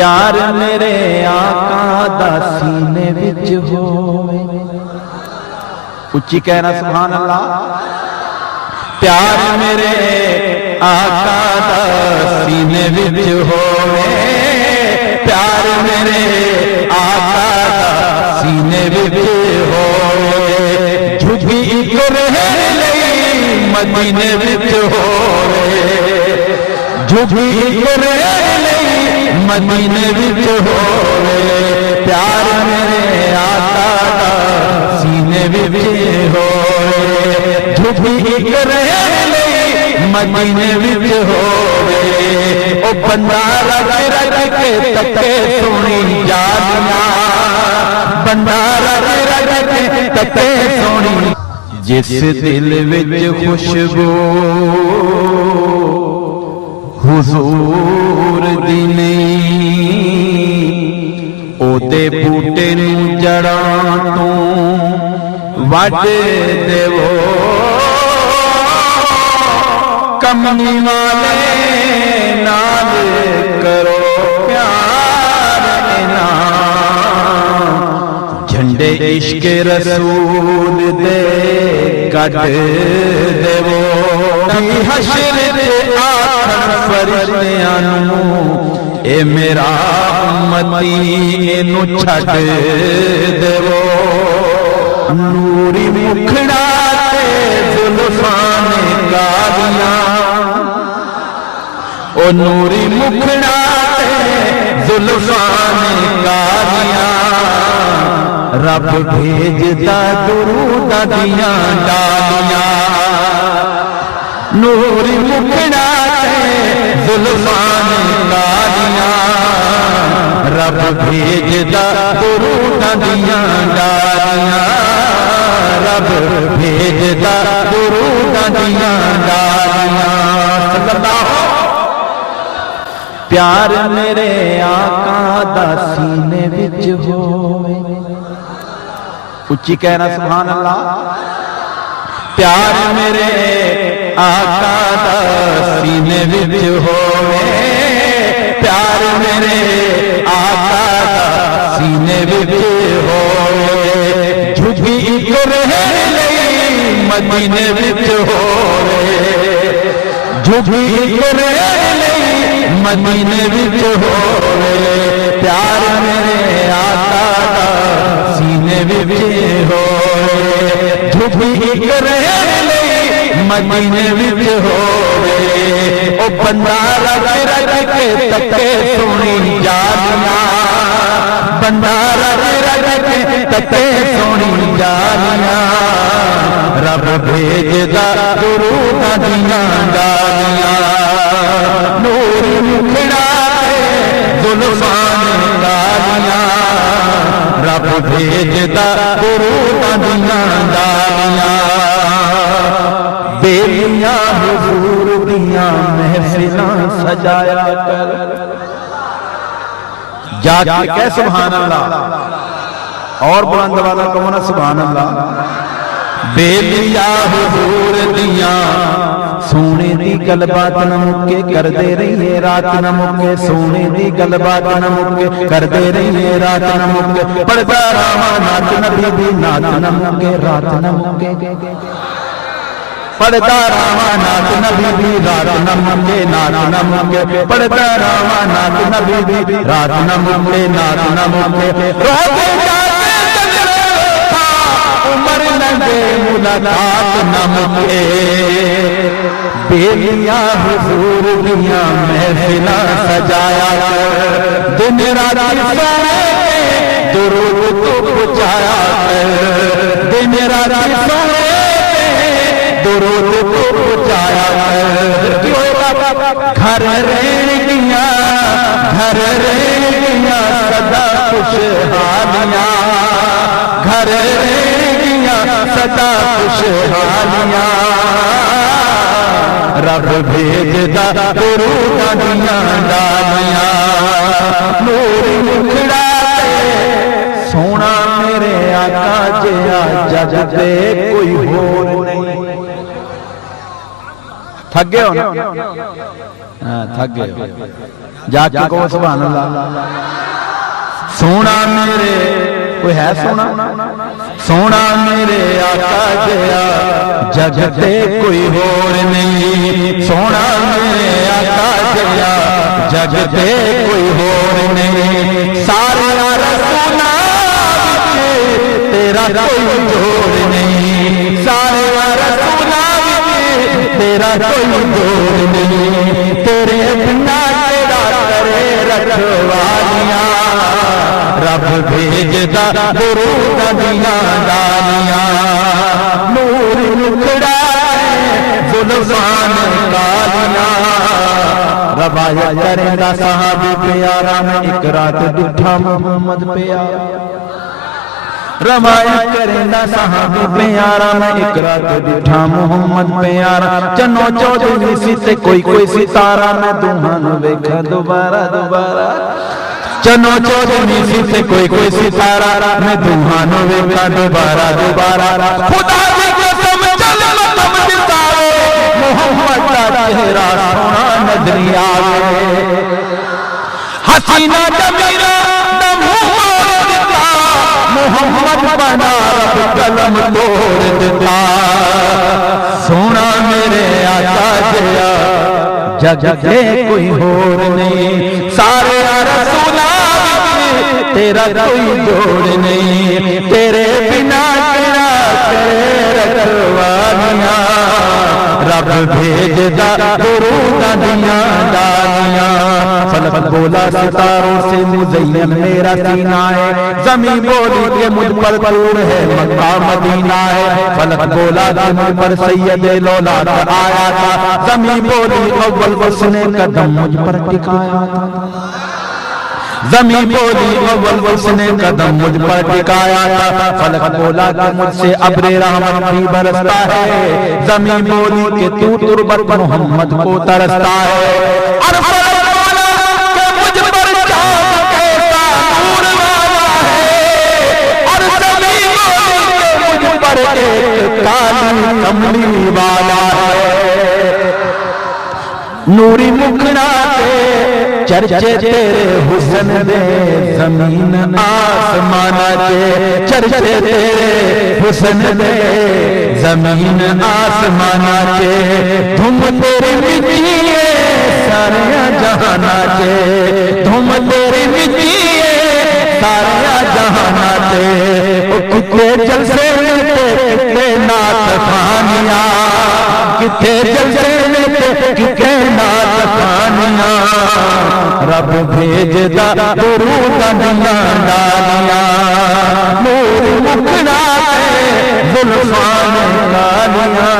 پیار میرے آقا دا سینے وچ ہووے. اچھی کہنا سبحان اللہ. پیار میرے آقا دا سینے وچ ہووے. پیار میرے آقا دا سینے وچ ہووے. جھجھی اک رہ لئی مدینے وچ ہووے. جھجھی اک رہ لئی مدینے وچ ہووے. پیار میرے آقا دا سینے وچ ہووے. جھجھی اک رہ لئی مدینے وچ ہووے. او بندہ رج رج کے تکے سونی یادیاں. بندہ رج رج کے تکے سونی. جس دل وچ خوشبو حضور دی نہیں، او دے بوٹے نوں جڑاں توں وڈ دیو. کمنی والے نال کرو پیار انعام. جھنڈے عشق رسول دے کٹ دیو. حشر دے آخر فرشتیاں نوں اے میرا امتی اینوں چھڈ دیو. نوری مکھڑا تے زلفاں نے کالیاں. او نوری مکھڑا تے زلفاں نے کالیاں. رب بھیجدا درود دیاں ڈالیاں. نوری مکھڑا تے زلفاں نے کالیاں. رب بھیجدا درود دیاں ڈالیاں. رب بھیجدا درود دیاں ڈالیاں. پیار میرے آقا دا سینے وچ ہووے. اچھی کہنا سبحان اللہ. پیار میرے آقا دا سینے وچ ہووے. پیار میرے آقا دا سینے وچ ہووے. جھجھی اک رہ لئی مدینے وچ ہووے. جھجھی اک رہ لئی مدینے وچ ہووے. پیار میرے آقا دا سینے وچ ہووے. جھجھی اک رہ لئی مدینے وچ ہووے. او بندہ رج رج کے تکے سونی یادیاں. بندہ رج رج کے تکے سونی یادیاں. رب بھیجدا درود دیاں ڈالیاں. نوری مکھڑا تے زلفاں نے کالیاں. رب بھیجدا درود دیاں ڈالیاں. بیلیاں حضور دیاں محفلاں سجایا کر. جا کے کہہ سبحان اللہ. اور بلند والا کہو نا سبحان اللہ. بیلیاں حضور دیاں سونے دی گل بات نہ مکے کردے رہیے رات نہ مکے. سونے دی گل بات نہ مکے کردے رہیے رات نہ مکے. پڑھدا رہواں نات نبی دی نات نہ مکے رات نہ مکے. پڑھدا رہواں نات نبی دی رات نہ مکے نات نہ مکے. پڑھدا رہواں نات نبی دی رات نہ مکے نات نہ مکے. عمر لگے ملاقات نہ مکے. بیلیاں حضور دیاں محفلاں سجایا کر. دن رات سونے درود تو پہنچایا کر. دن رات سونے درود تو پہنچایا کر. گھر رہنگیاں گھر رہنگیاں سدا خوشحالیاں. گھر رہنگیاں سدا خوشحالیاں. رب بھیجدا درود دیاں ڈالیاں. نوری مکھڑا تے سونا میرے آقا جیا جج دے کوئی ہور نہیں. تھک گئے ہو نا؟ تھک گئے ہو. جا کے کہو سبحان اللہ سونا میرے کوئی ہے سونا سونا میرے آقا جیا جگ تے کوئی ہور نہیں سونا میرے آقا جیا جگ تے کوئی ہور نہیں سارے رسولاں وچ تیرا کوئی جوڑ نہیں سارے رسولاں وچ تیرا کوئی جوڑ نہیں تیرے بنا تیرا کرے رکھوالیاں رب بھیجدا درود دیاں ڈالیاں نور نکھڑا زلفان کالیاں روایت کریندا صحابی پیارا میں ایک رات ڈٹھا محمد پیارا روایت کریندا صحابی پیارا میں ایک رات ڈٹھا محمد پیارا چنو چودھویں سی تے کوئی ستارہ میں دوہاں نوں ویکھا دوبارہ چنو چودھویں سی تے کوئی ستارہ میں دوہاں نوں ویکھا دوبارہ خدا دی قسم چل مطلب ستارے محمد دا چہرہ سونا نظر آوے حسینہ جمیرہ دا محمد بنا رب قلم توڑ دیتا سونا میرے آقا جیا جگ تے کوئی ہور نہیں سارے رسولاں وچ تیرا کوئی جوڑ نہیں تیرے بنا تیرا کرے رکھوالیاں رب بھیجدا درود دیاں ڈالیاں فلک بولا ستاروں سے مزین میرا سینہ ہے زمین بولی کہ مجھ پر دور ہے مکہ مدینہ ہے فلک بولا کہ مجھ پر سید لولاد آیا تھا زمین بولی اول اس نے قدم مجھ پر ٹکایا تھا زمین بولی اول اس نے قدم مجھ پر ٹکایا تھا فلک بولا کہ مجھ سے ابر رحمت بھی برستا ہے زمین بولی کہ تو تربت محمد کو ترستا ہے اور فلک بولا کہ مجھ پر چاند کیسا نور والا ہے اور زمین بولی کہ مجھ پر ایک کالی کملی والا ہے نوری مکھڑا دے چرچے تیرے حسن دے زمین آسمان دے چرچے تیرے حسن دے زمین آسمان دے تم تیری مٹیے سارے جہانا دے تم تیری مٹیے سارے جہانا دے کتے جلسے لیتے کتے نات خانیاں کتے جلسے لیتے کتے نات خانیاں رب بھیجدا درود دیاں ڈالیاں نور مکھڑا زلفان کالیاں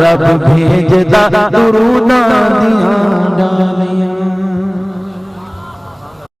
رب بھیجدا درود دیاں